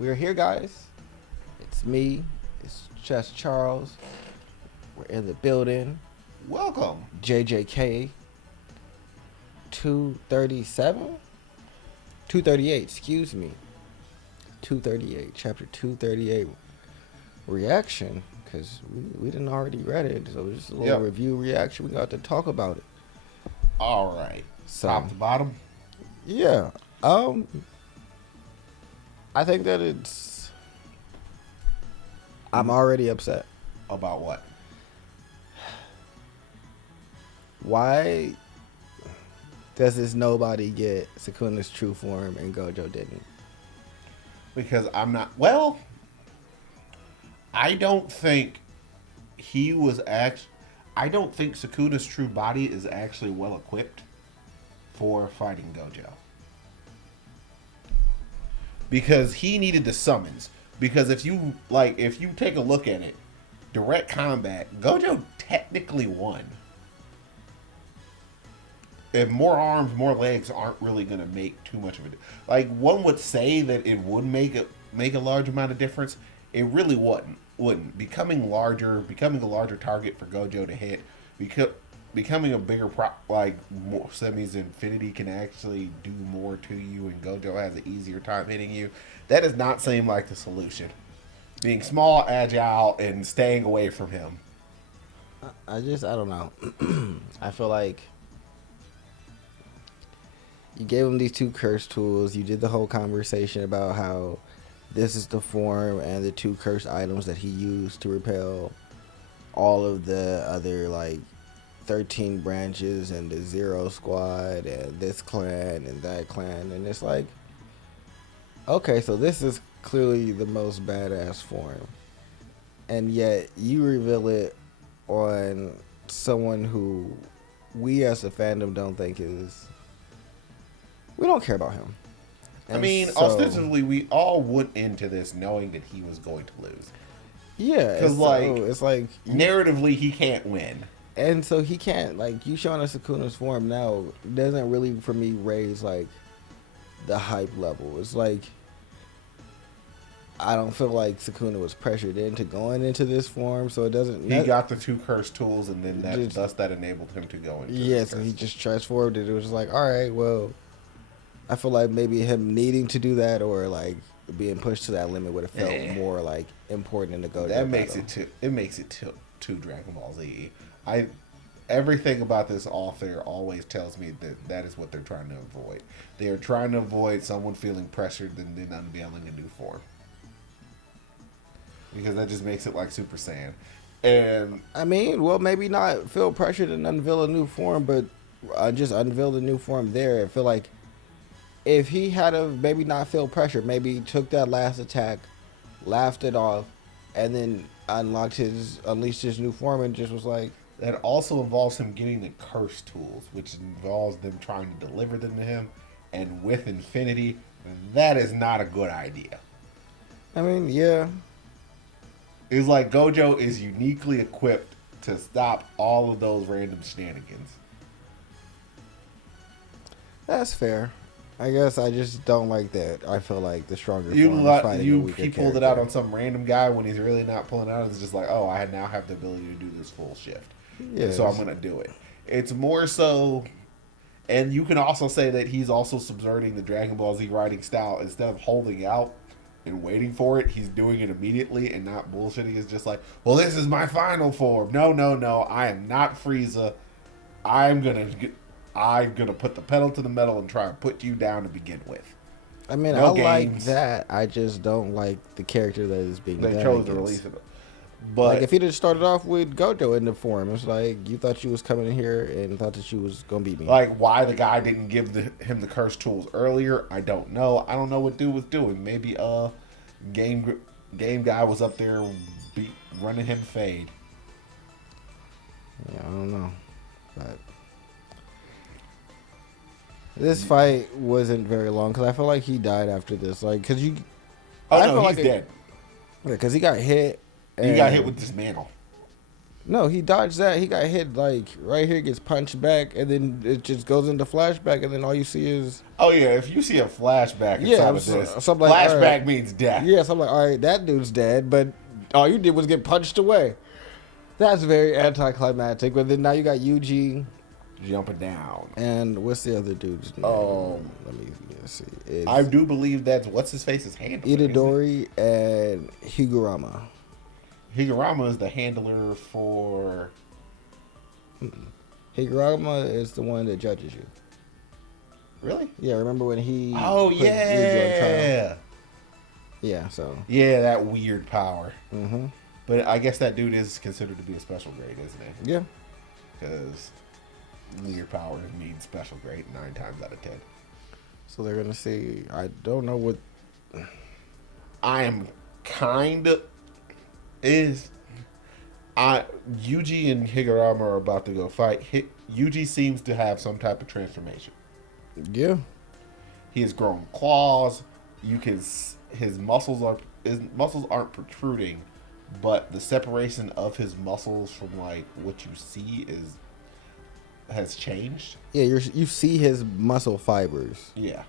We're here, guys. It's me. It's Chess Charles. We're in the building. Welcome. JJK 237? 238, excuse me. 238, chapter 238 reaction, because we didn't already read it, so just a little review reaction. We got to talk about it. All right. So, top to bottom? Yeah. I think that I'm already upset. About what? Why does this nobody get Sukuna's true form and Gojo didn't? Because I'm not... Well, I don't think he was actually... I don't think Sukuna's true body is actually well equipped for fighting Gojo. Because he needed the summons. Because if you take a look at it, direct combat, Gojo technically won. And more arms, more legs aren't really going to make too much of it. Like, one would say that it would make a large amount of difference. It really wouldn't. Becoming a larger target for Gojo to hit, becoming a bigger Semi's Infinity can actually do more to you, and Gojo has an easier time hitting you. That does not seem like the solution. Being small, agile, and staying away from him. I don't know. I feel like you gave him these two curse tools. You did the whole conversation about how this is the form and the two cursed items that he used to repel all of the other 13 branches and the Zero Squad and this clan and that clan. And it's like, okay, so this is clearly the most badass form. And yet you reveal it on someone who we as a fandom don't think is... We don't care about him. And I mean, ostensibly, we all went into this knowing that he was going to lose. Yeah. Because, it's like... narratively, he can't win. And so he can't, you showing us Sukuna's form now doesn't really, for me, raise, the hype level. It's I don't feel like Sukuna was pressured into going into this form, so it doesn't... He got the two cursed tools, and then that enabled him to go into yeah, so he just transformed it. It was all right, well... I feel like maybe him needing to do that or being pushed to that limit would have felt more important in the Gojo That makes battle. it makes it too Dragon Ball Z. Everything about this author always tells me that is what they're trying to avoid. They are trying to avoid someone feeling pressured and then unveiling a new form. Because that just makes it like Super Saiyan. And I mean, well, maybe not feel pressured and unveil a new form, but just unveil the new form there. I feel like if he had maybe not feel pressure, maybe took that last attack, laughed it off, and then unleashed his new form and just was like... That also involves him getting the curse tools, which involves them trying to deliver them to him. And with Infinity, that is not a good idea. I mean, yeah. It's like Gojo is uniquely equipped to stop all of those random shenanigans. That's fair. I guess I just don't like that. I feel like the stronger form is fighting a weaker he pulled character. it out on some random guy when he's really not pulling it out. It's just like, oh, I now have the ability to do this full shift. Yeah, so I'm going to do it. It's more so... And you can also say that he's also subverting the Dragon Ball Z writing style. Instead of holding out and waiting for it, he's doing it immediately and not bullshitting. It's just like, well, this is my final form. No. I am not Frieza. I'm gonna put the pedal to the metal and try and put you down to begin with. I mean, I like that. I just don't like the character that is being done. They chose to release it. But if he'd have started off with Gojo in the form, it's like you thought you was coming in here and thought that you was gonna beat me. Why the guy didn't give him the curse tools earlier, I don't know. I don't know what dude was doing. Maybe game guy was up there running him fade. Yeah, I don't know, but this fight wasn't very long because I feel like he died after this. Because you, he's dead. Yeah, because he got hit. He got hit with this mantle. No, he dodged that. He got hit like right here, gets punched back, and then it just goes into flashback, and then all you see is Oh yeah, if you see a flashback inside of this, so I'm like, all flashback right. means death. Yeah, so I'm like, all right, that dude's dead, but all you did was get punched away. That's very anticlimactic. But then now you got Yuji Jumping down. and what's the other dude's name? Let me see. It's I do believe that's what's his face's handler. Itadori and Higurama. Higurama is the handler for. Higurama is the one that judges you. Really? Yeah, remember when he? Oh put Yuji on trial? yeah. Yeah. So. Yeah, that weird power. Mm-hmm. But I guess that dude is considered to be a special grade, isn't he? Yeah. Because weird power means special grade 9 times out of 10. So they're gonna see. I don't know what. I am kind of Yuji and Higurama are about to go fight. Yuji seems to have some type of transformation. Yeah. He has grown claws. You can his muscles aren't protruding, but the separation of his muscles from like what you see has changed. Yeah, you see his muscle fibers. Yeah.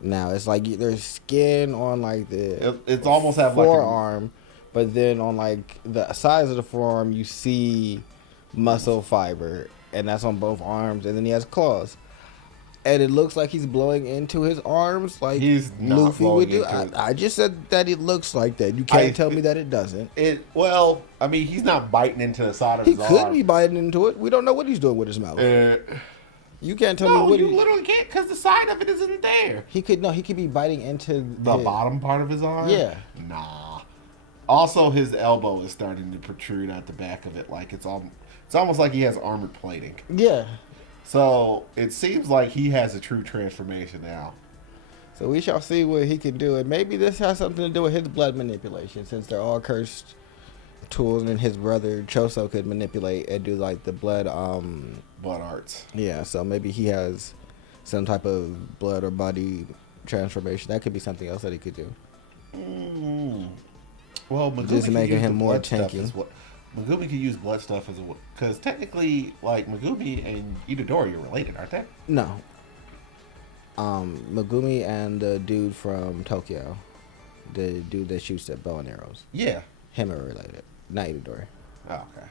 Now it's like there's skin on like the It's almost have like forearm, but then on like the sides of the forearm you see muscle fiber, and that's on both arms, and then he has claws. And it looks like he's blowing into his arms like he's not Luffy would do. into it. I just said that it looks like that. You can't tell me that it doesn't. Well, I mean, he's not biting into the side of He his could arm. be biting into it. We don't know what he's doing with his mouth. You can't tell me No, what you literally can't because the side of it isn't there. he could. No, he could be biting into The bottom part of his arm? Yeah. Nah. Also, his elbow is starting to protrude out the back of it. Like it's almost like he has armored plating. Yeah. So it seems like he has a true transformation now. So we shall see what he can do, and maybe this has something to do with his blood manipulation, since they're all cursed tools, and his brother Choso could manipulate and do like the blood. Blood arts. Yeah. So maybe he has some type of blood or body transformation. That could be something else that he could do. Well, Megumi Just could making use him the more blood stuff tanky. as well. Megumi could use blood stuff as well, because technically, like Megumi and Itadori are related, aren't they? No. Megumi and the dude from Tokyo, the dude that shoots at bow and arrows. Yeah. Him are related, not Itadori. Oh, okay.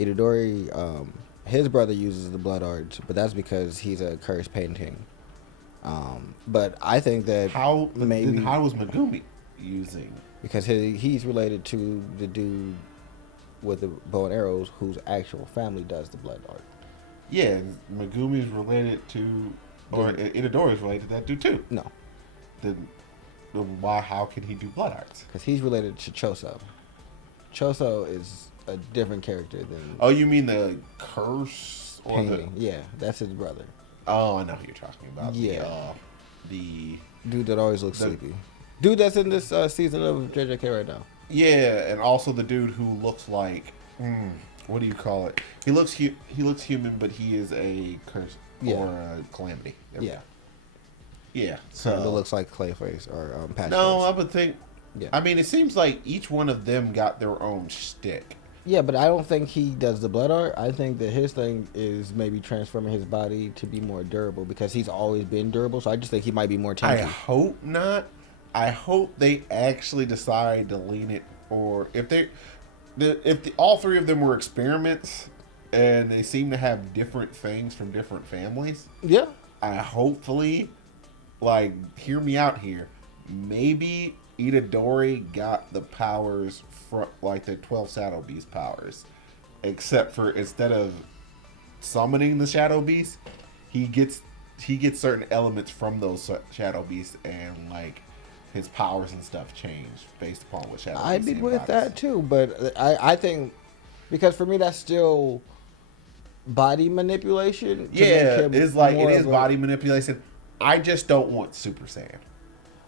Itadori, his brother uses the blood arts, but that's because he's a cursed painting. But I think that How was Megumi using? because he's related to the dude with the bow and arrows whose actual family does the blood art. Yeah, Megumi is related to, or Itadori is related to that dude too. No, Then why? How can he do blood arts? because he's related to Choso. Choso is a different character than Oh, you mean the curse or painting. Yeah, that's his brother. Oh, I know who you're talking about. Yeah. The Dude that always looks sleepy. Dude that's in this season of JJK right now. yeah, and also the dude who looks like what do you call it? He looks human, but he is a curse or a calamity. There we Yeah. go. Yeah. So it So looks like Clayface or Patch no, I Face. would think. Yeah. I mean, it seems like each one of them got their own shtick. Yeah, but I don't think he does the blood art. I think that his thing is maybe transforming his body to be more durable because he's always been durable. So I just think he might be more I tanky. hope not. I hope they actually decide to lean it, or if all three of them were experiments and they seem to have different things from different families. Yeah. I hopefully, like, hear me out here. Maybe Itadori got the powers from, like, the 12 Shadow Beast powers, except for instead of summoning the Shadow Beast, he gets certain elements from those Shadow Beasts, and like his powers and stuff change based upon what Shadow Beast I'd be he with embodies. that too, but I think because for me that's still body manipulation. to Yeah, make him it's like it more is of a- body manipulation. I just don't want Super Saiyan.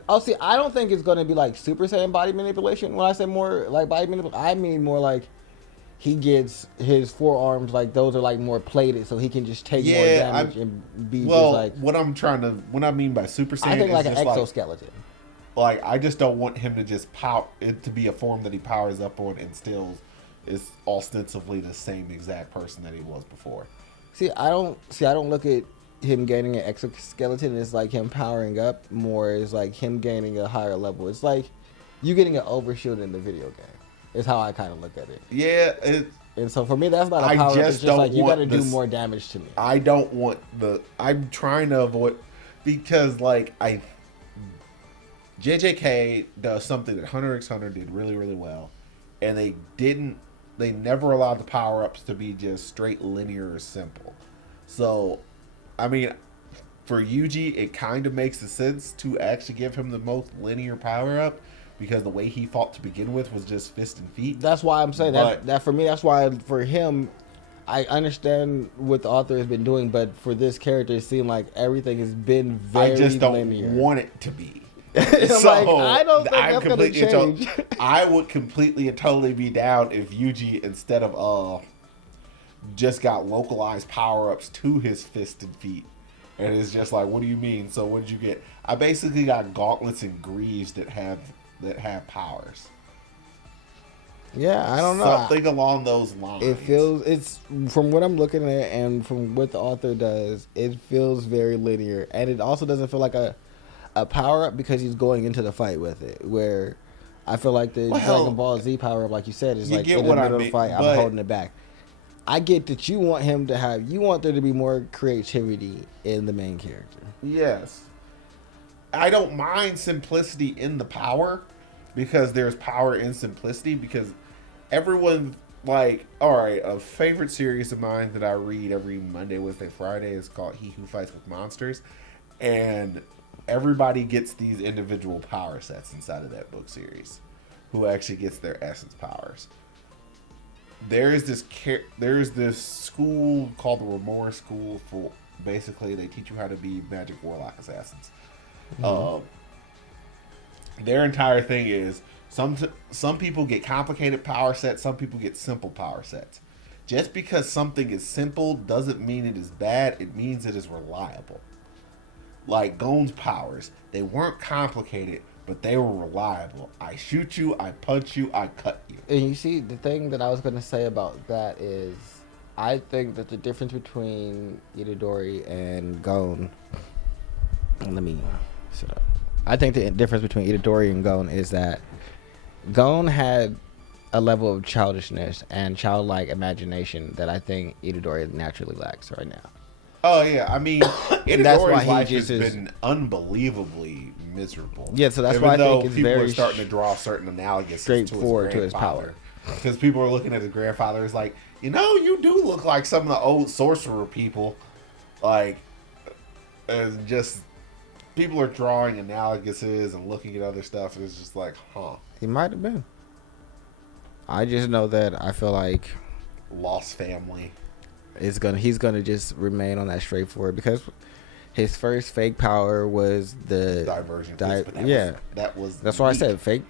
Oh, see, I don't think it's going to be like Super Saiyan body manipulation. When I say more like body manipulation, I mean more like he gets his forearms, like those are like more plated so he can just take more damage and be Well, just like... what I mean by Super Saiyan I think is like an just exoskeleton. like I just don't want him to just it to be a form that he powers up on and still is ostensibly the same exact person that he was before. I don't look at him gaining an exoskeleton as like him powering up. More as like him gaining a higher level. It's like you getting an overshield in the video game. Is how I kind of look at it. Yeah, and so for me, that's not a power up. It's just like you got to do more damage to me. I don't want I'm trying to avoid because like JJK does something that Hunter x Hunter did really, really well, and they never allowed the power-ups to be just straight linear or simple. So, I mean, for Yuji, it kind of makes sense to actually give him the most linear power-up, because the way he fought to begin with was just fist and feet. That's why I'm saying that for me, that's why for him, I understand what the author has been doing, but for this character, it seemed like everything has been very linear. I just don't want it to be. So, like, I don't think that's going to change. I would completely and totally be down if Yuji, instead of just got localized power-ups to his fist and feet. And it's just like, what do you mean? So what did you get? I basically got gauntlets and greaves that have powers. Yeah, I don't know. Something along those lines. It's from what I'm looking at and from what the author does, it feels very linear. And it also doesn't feel like a power up because he's going into the fight with it. Where I feel like the Dragon Ball Z power up, like you said, is like in the middle of the fight, I'm holding it back. I get that you want there to be more creativity in the main character. Yes. I don't mind simplicity in the power, because there's power in simplicity, because everyone, like, alright, a favorite series of mine that I read every Monday, Wednesday, Friday is called He Who Fights with Monsters, and everybody gets these individual power sets inside of that book series, who actually gets their essence powers. There's this school called the Remora School for, basically they teach you how to be magic warlock assassins. Mm-hmm. Their entire thing is some people get complicated power sets, some people get simple power sets. Just because something is simple doesn't mean it is bad, it means it is reliable. Like Gon's powers, they weren't complicated, but they were reliable. I shoot you, I punch you, I cut you. And you see, the thing that I was going to say about that is, I think that the difference between Itadori and Gon, let me sit up. I think the difference between Itadori and Gon is that Gon had a level of childishness and childlike imagination that I think Itadori naturally lacks right now. Oh yeah, I mean, Itadori's life has been unbelievably miserable. Yeah, so that's why I think it's people very are starting to draw certain analogies straightforward to his power. Because people are looking at his grandfather as like, you do look like some of the old sorcerer people, like, and just people are drawing analogies and looking at other stuff, and it's just like, huh? He might have been. I just know that I feel like lost family. He's gonna just remain on that straightforward, because his first fake power was the diversion. That's why I said fake.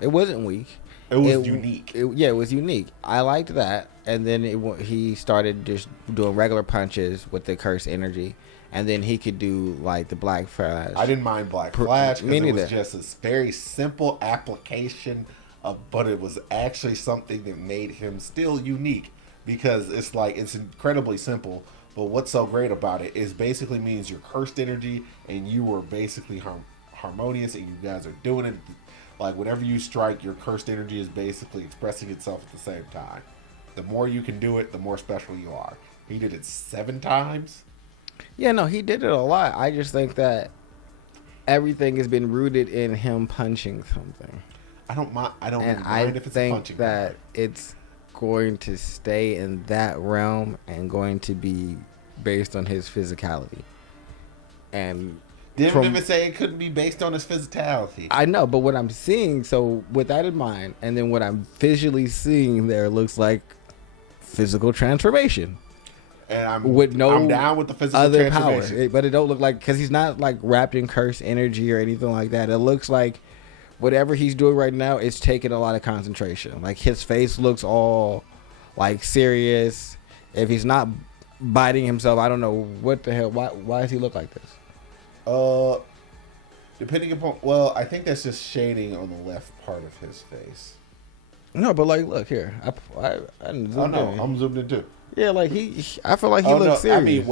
It wasn't weak. It was unique. It was unique. I liked that, and then he started just doing regular punches with the curse energy, and then he could do like the Black Flash. I didn't mind Black Flash because it was just a very simple application but it was actually something that made him still unique. Because it's incredibly simple, but what's so great about it is basically means you're cursed energy and you were basically harmonious, and you guys are doing it. Like, whenever you strike, your cursed energy is basically expressing itself at the same time. The more you can do it, the more special you are. He did it 7 times. Yeah, no, he did it a lot. I just think that everything has been rooted in him punching something. I don't mind if it's a punching. That it's going to stay in that realm and going to be based on his physicality. And didn't even say it couldn't be based on his physicality. I know, but what I'm seeing, so with that in mind, and then what I'm visually seeing there looks like physical transformation. And I'm down with the physical other transformation. Power, but it don't look like, because he's not like wrapped in cursed energy or anything like that. It looks like whatever he's doing right now is taking a lot of concentration. Like, his face looks all like serious. If he's not biting himself, I don't know what the hell. Why does he look like this? Depending upon, well, I think that's just shading on the left part of his face. No, but like, look here. I Oh zoomed no, in. I'm zoomed in too. Yeah, like I feel like he Oh no, looks serious.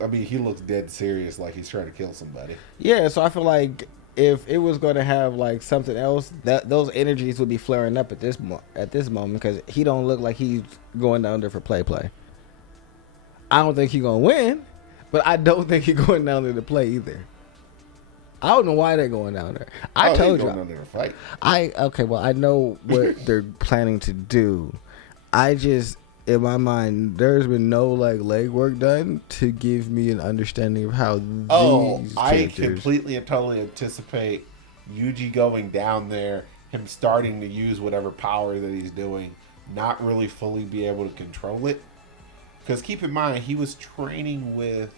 I mean, he looks dead serious, like he's trying to kill somebody. Yeah, so I feel like if it was going to have like something else, that those energies would be flaring up at this moment because he don't look like he's going down there for play. I don't think he's gonna win, but I don't think he's going down there to play either. I don't know why they're going down there. I told he's you. going down there to fight. Okay, well I know what they're planning to do. I just in my mind there's been no like legwork done to give me an understanding of how these I characters. completely and totally anticipate Yuji going down there, him starting to use whatever power that he's doing, not really fully be able to control it. Because keep in mind, he was training with,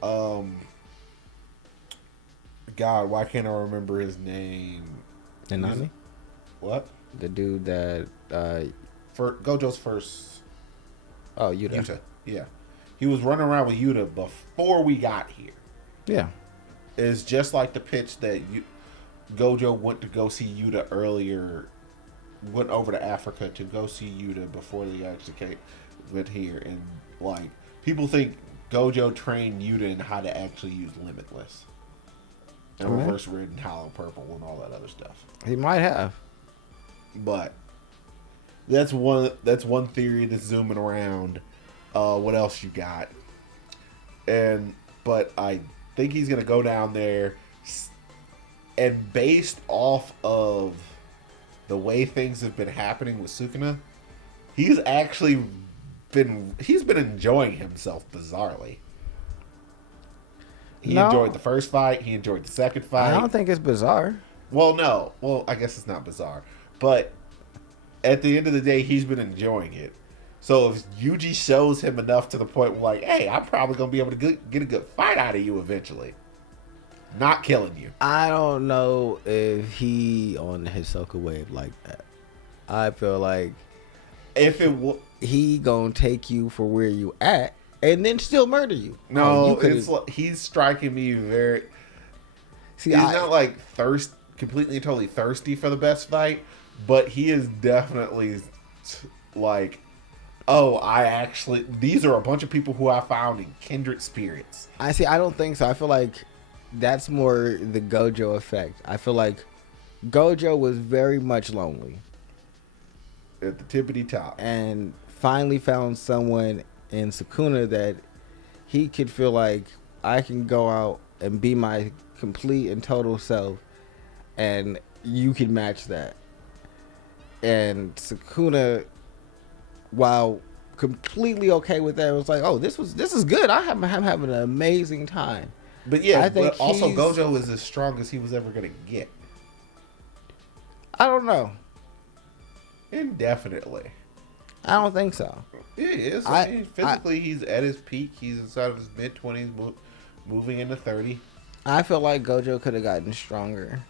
God, why can't I remember his name? Nanami? What? The dude that For Gojo's first Yuta. yeah. He was running around with Yuta before we got here. Yeah. It's just like the pitch that Gojo went to go see Yuta earlier, went over to Africa to go see Yuta before they actually went here. And, like, people think Gojo trained Yuta in how to actually use Limitless. And Reverse Red and Hollow Purple and all that other stuff. He might have. But that's one theory that's zooming around. What else you got? But I think he's gonna go down there, and based off of the way things have been happening with Sukuna, he's been enjoying himself bizarrely. He enjoyed the first fight. He enjoyed the second fight. I don't think it's bizarre. Well, no. Well, I guess it's not bizarre. But at the end of the day, he's been enjoying it. So if Yuji shows him enough to the point where, like, hey, I'm probably going to be able to get a good fight out of you eventually. Not killing you. I don't know if he on the Hisoka wave like that. I feel like he gonna take you for where you at and then still murder you. No, it's like, he's striking me very. See, he's not like completely and totally thirsty for the best fight, but he is definitely like, oh, these are a bunch of people who I found in kindred spirits. I don't think so. I feel like that's more the Gojo effect. I feel like Gojo was very much lonely at the tippity top, and finally found someone in Sukuna that he could feel like I can go out and be my complete and total self, and you can match that. And Sukuna, while completely okay with that, was like, "Oh, this is good. I'm having an amazing time." But yeah, but also Gojo is as strong as he was ever gonna get. I don't know. Indefinitely. I don't think so. He is. I mean, physically, he's at his peak. He's inside of his mid-20s, moving into 30. I feel like Gojo could have gotten stronger.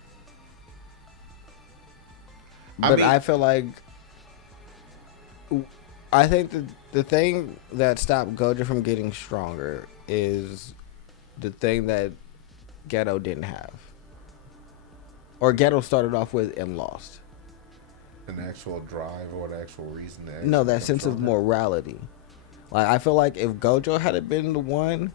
But I feel like I think the thing that stopped Gojo from getting stronger is the thing that Geto didn't have. Or Geto started off with and lost. An actual drive or an actual reason to no, that sense of morality. Like, I feel like if Gojo had been the one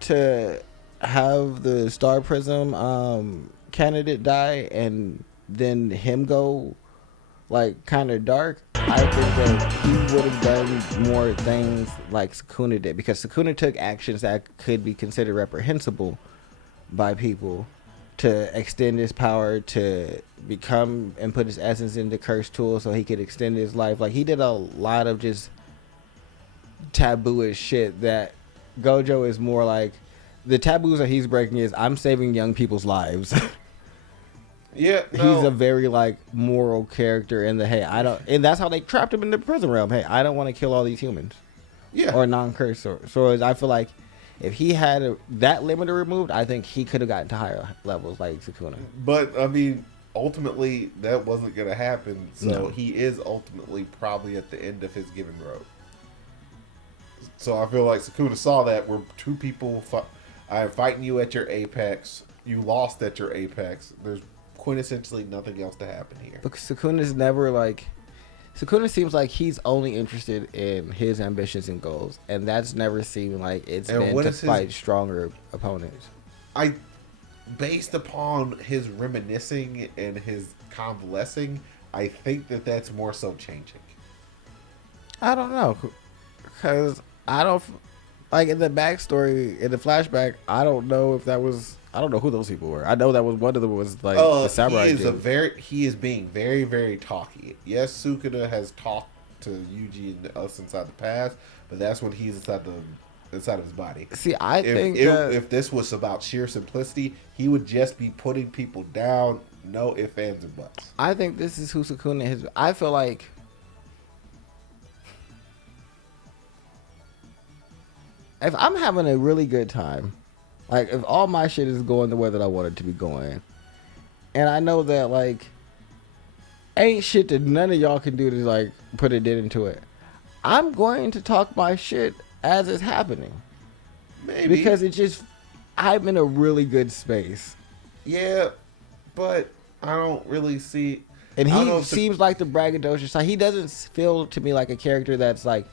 to have the Star Prism candidate die and then him go like kind of dark, I think that he would have done more things like Sukuna did, because Sukuna took actions that could be considered reprehensible by people to extend his power, to become and put his essence into cursed tools so he could extend his life. Like, he did a lot of just taboo-ish shit that Gojo is more like, the taboos that he's breaking is, I'm saving young people's lives. Yeah, no. He's a very like moral character in the, hey, I don't, and that's how they trapped him in the prison realm. Hey, I don't want to kill all these humans. Yeah. Or non-cursed. So I feel like if he had that limiter removed, I think he could have gotten to higher levels like Sukuna. But I mean, ultimately, that wasn't going to happen. So No. He is ultimately probably at the end of his given rope. So I feel like Sukuna saw that we're two people. I am fighting you at your apex. You lost at your apex. There's quintessentially nothing else to happen here. Because Sukuna's never like. Sukuna seems like he's only interested in his ambitions and goals, and that's never seemed like it's been to fight stronger opponents. Based upon his reminiscing and his convalescing, I think that's more so changing. I don't know, because I don't like in the backstory, in the flashback. I don't know if that was. I don't know who those people were. I know that was one of them was like the samurai. He is being very, very talky. Yes, Sukuna has talked to Yuji and us inside the past, but that's when he's inside of his body. See, I think if this was about sheer simplicity, he would just be putting people down. No ifs, ands, or buts. I think this is who Sukuna is. I feel like if I'm having a really good time. Like, if all my shit is going the way that I want it to be going, and I know that, like, ain't shit that none of y'all can do to, like, put a dent into it, I'm going to talk my shit as it's happening. Maybe. Because I'm in a really good space. Yeah, but I don't really see... And he seems like the braggadocious side. He doesn't feel to me like a character that's, like,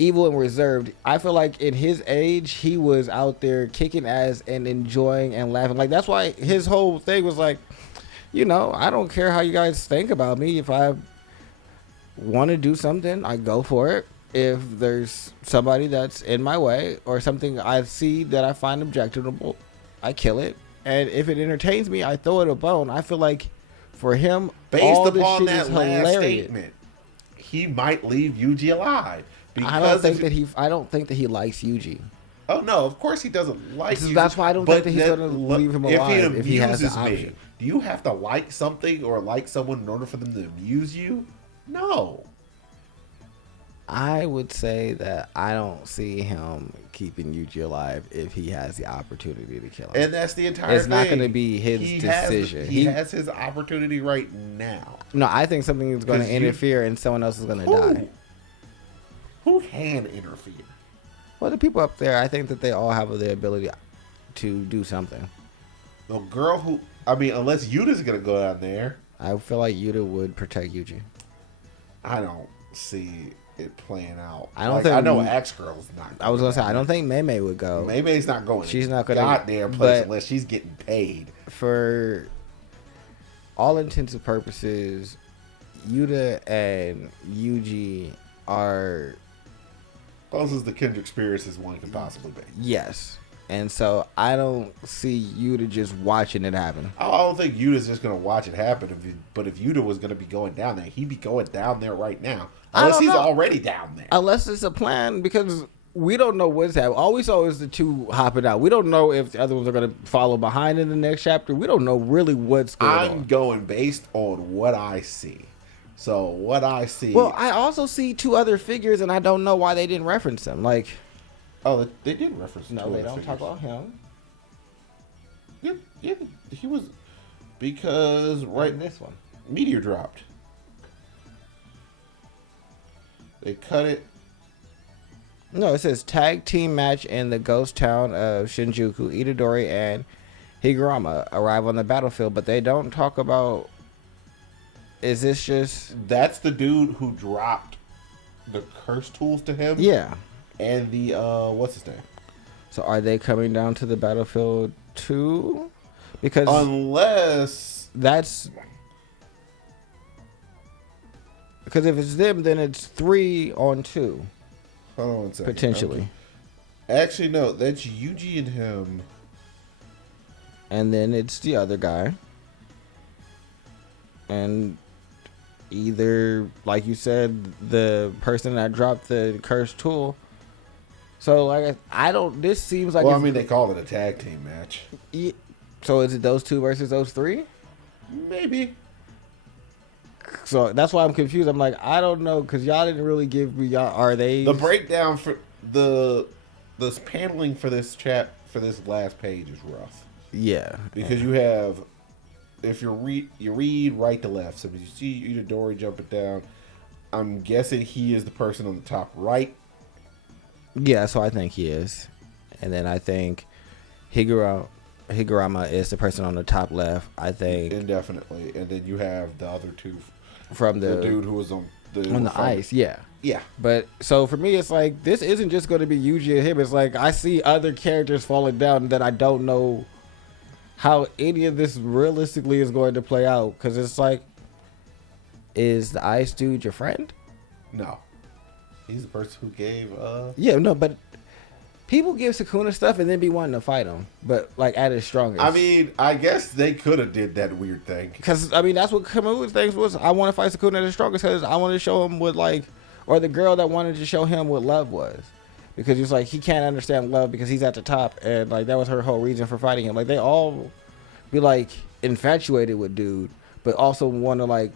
evil and reserved. I feel like in his age, he was out there kicking ass and enjoying and laughing. Like, that's why his whole thing was like, I don't care how you guys think about me. If I want to do something, I go for it. If there's somebody that's in my way or something I see that I find objectionable, I kill it. And if it entertains me, I throw it a bone. I feel like for him, based all upon this shit that is last hilarious. statement, he might leave Yuji alive. I don't think that he likes Yuji. Oh no, of course he doesn't like Yuji. That's why I don't think that he's going to leave him alive if he has the option. Do you have to like something or like someone in order for them to amuse you? No. I would say that I don't see him keeping Yuji alive if he has the opportunity to kill him. And that's the entire thing. It's not going to be his decision. He has his opportunity right now. No, I think something is going to interfere and someone else is going to die. Who can interfere? Well, the people up there, I think that they all have the ability to do something. The girl unless Yuta's going to go down there. I feel like Yuta would protect Yuji. I don't see it playing out. I don't think. I know Axe Girl's not. I was going to say, I don't think Mei would go. Mei's not going. She's not going to goddamn place unless she's getting paid. For all intents and purposes, Yuta and Yuji are close as the kindred spirits as one can possibly be. Yes. And so I don't see Yuta just watching it happen. I don't think Yuta's just going to watch it happen. But if Yuta was going to be going down there, he'd be going down there right now. Unless he's already down there. Unless it's a plan, because we don't know what's happening. All we saw is the two hopping out. We don't know if the other ones are going to follow behind in the next chapter. We don't know really what's going on. I'm going based on what I see. So what I see. Well, I also see two other figures, and I don't know why they didn't reference them. Like, oh, they did reference. No, they don't talk about him. Yeah, he was because right in this one, meteor dropped. They cut it. No, it says tag team match in the ghost town of Shinjuku. Itadori and Higuruma arrive on the battlefield, but they don't talk about. Is this just? That's the dude who dropped the curse tools to him. Yeah. And the what's his name? So are they coming down to the battlefield too? Because unless that's because if it's them, then it's 3 on 2. Hold on one second. Potentially. Actually, no. That's Yuji and him. And then it's the other guy. And either, like you said, the person that dropped the cursed tool. So, like, I don't. This seems like. Well, I mean, they call it a tag team match. So, is it those 2 versus those 3? Maybe. So that's why I'm confused. I'm like, I don't know, because y'all didn't really give me. Are they the breakdown for the paneling for this last page is rough. Yeah, because you have. If you read right to left, so you see Itadori jumping down. I'm guessing he is the person on the top right. Yeah, so I think he is, and then I think Higuruma Higurama is the person on the top left. I think indefinitely, and then you have the other two from the dude who was on the ice. Yeah. Yeah. But so for me, it's like this isn't just going to be Yuji and him. It's like I see other characters falling down that I don't know how any of this realistically is going to play out. Because it's like, is the ice dude your friend? No, he's the person who gave. Yeah, no, but people give Sukuna stuff and then be wanting to fight him, but like at his strongest. I mean, I guess they could have did that weird thing. Because I mean, that's what Kamu's things was. I want to fight Sukuna at his strongest because I want to show him what like, or the girl that wanted to show him what love was, because he's like he can't understand love because he's at the top, and like that was her whole reason for fighting him. Like they all be like infatuated with dude, but also want to like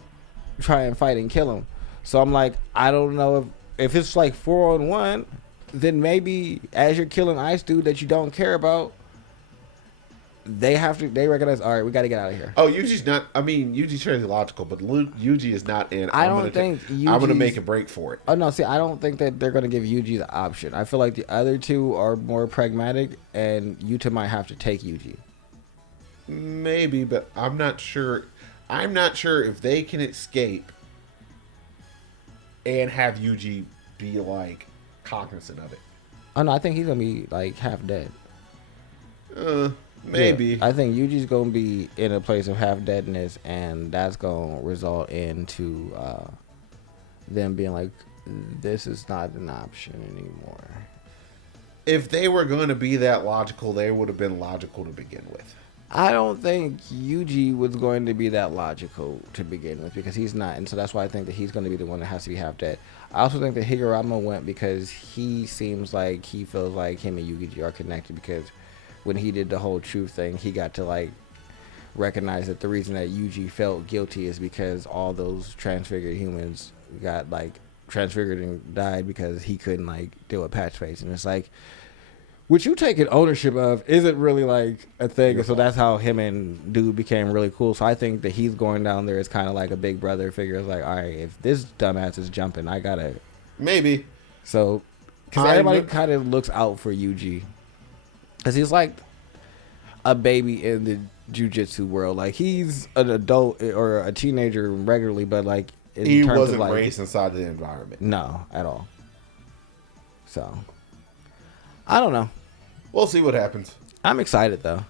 try and fight and kill him. So I'm like, I don't know if it's like 4-on-1. Then maybe as you're killing Ice Dude that you don't care about, they recognize, all right, we got to get out of here. Oh, Yuji's not. I mean, Yuji's fairly logical, but Yuji is not in. I'm going to make a break for it. Oh no, see, I don't think that they're going to give Yuji the option. I feel like the other two are more pragmatic, and Yuta might have to take Yuji. Maybe, but I'm not sure. I'm not sure if they can escape and have Yuji be like cognizant of it. Oh no, I think he's gonna be like half dead. Maybe. Yeah, I think Yuji's gonna be in a place of half deadness, and that's gonna result into them being like, this is not an option anymore. If they were going to be that logical, they would have been logical to begin with. I don't think Yuji was going to be that logical to begin with, because he's not, and so that's why I think that he's going to be the one that has to be half dead. I also think that Higurama went because he seems like he feels like him and Yuji are connected, because when he did the whole truth thing, he got to like recognize that the reason that Yuji felt guilty is because all those transfigured humans got like transfigured and died because he couldn't like deal with patch face, and it's like, which you taking ownership of isn't really like a thing. So that's how him and dude became really cool. So I think that he's going down there as kind of like a big brother figure. It's like, all right, if this dumbass is jumping, I gotta. Maybe. So, because everybody kind of looks out for Yuji, because he's like a baby in the jujutsu world. Like he's an adult or a teenager regularly, but like he wasn't raised inside the environment. No, at all. So. I don't know. We'll see what happens. I'm excited though.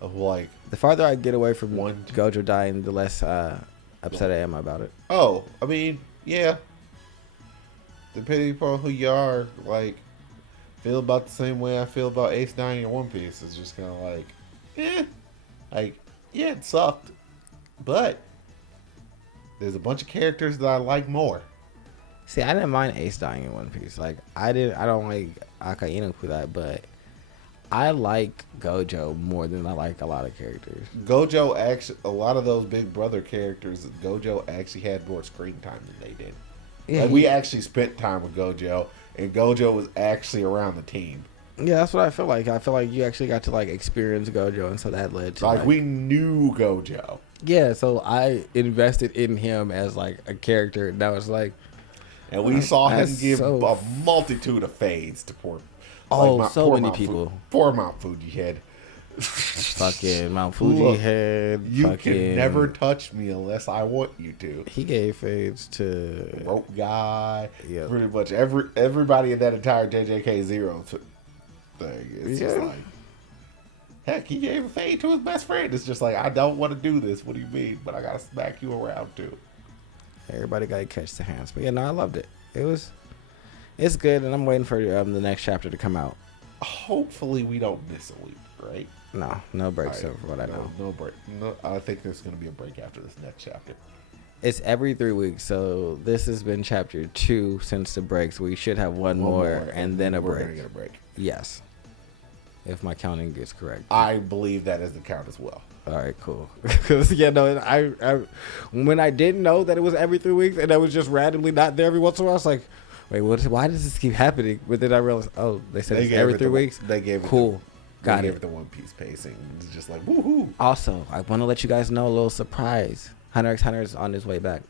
Like the farther I get away from Gojo dying, the less upset I am about it. Oh, I mean, yeah. Depending upon who you are, like, feel about the same way I feel about Ace dying in One Piece. It's just kind of like, it sucked, but there's a bunch of characters that I like more. See, I didn't mind Ace dying in One Piece. Like, I don't like Akainu for that, but I like Gojo more than I like a lot of characters. Gojo actually, a lot of those big brother characters, Gojo actually had more screen time than they did. Yeah, like, we actually spent time with Gojo, and Gojo was actually around the team. Yeah, that's what I feel like. I feel like you actually got to like experience Gojo, and so that led to like we knew Gojo. Yeah, so I invested in him as like a character, and that was like. And we saw him give a multitude of fades to poor. So many people. Poor Mount Fuji head. Fucking Mount Fuji head. You can never touch me unless I want you to. He gave fades to Rope Guy. Yeah. Pretty much everybody in that entire JJK Zero thing. It's just like, heck, he gave a fade to his best friend. It's just like, I don't want to do this. What do you mean? But I gotta smack you around too. Everybody got to catch the hands. But yeah, no, I loved it. It's good, and I'm waiting for the next chapter to come out. Hopefully we don't miss a week, right? No breaks over what I know. No break. No, I think there's going to be a break after this next chapter. It's every 3 weeks, so this has been chapter 2 since the breaks. We should have one more and then a break. We're going to get a break. Yes. If my counting is correct. I believe that is the count as well. All right, cool. Because I when I didn't know that it was every 3 weeks and I was just randomly not there every once in a while, I was like, wait, why does this keep happening? But then I realized, they said it's every 3 weeks. They gave it cool. Got it. They gave it the One Piece pacing. It's just like woohoo. Also, I want to let you guys know a little surprise. Hunter x Hunter is on his way back.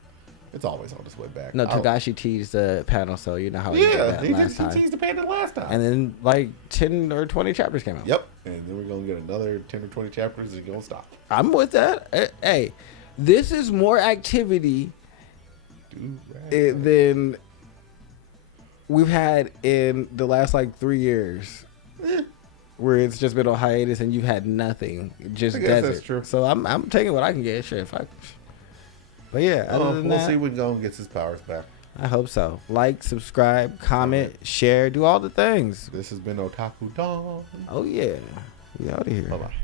It's always on its way back. No, Togashi teased the panel, so you know how he did Yeah, that last time. he teased the panel last time. And then like 10 or 20 chapters came out. Yep. And then we're gonna get another 10 or 20 chapters. It's gonna stop. I'm with that. Hey, this is more activity than we've had in the last like 3 years. Where it's just been on hiatus and you've had nothing, just desert. That's true. So I'm taking what I can get. Sure, but yeah, other than we'll that, see when Gon gets his powers back. I hope so. Like, subscribe, comment, share, do all the things. This has been Otaku Dawn. Oh yeah, we out of here. Bye bye.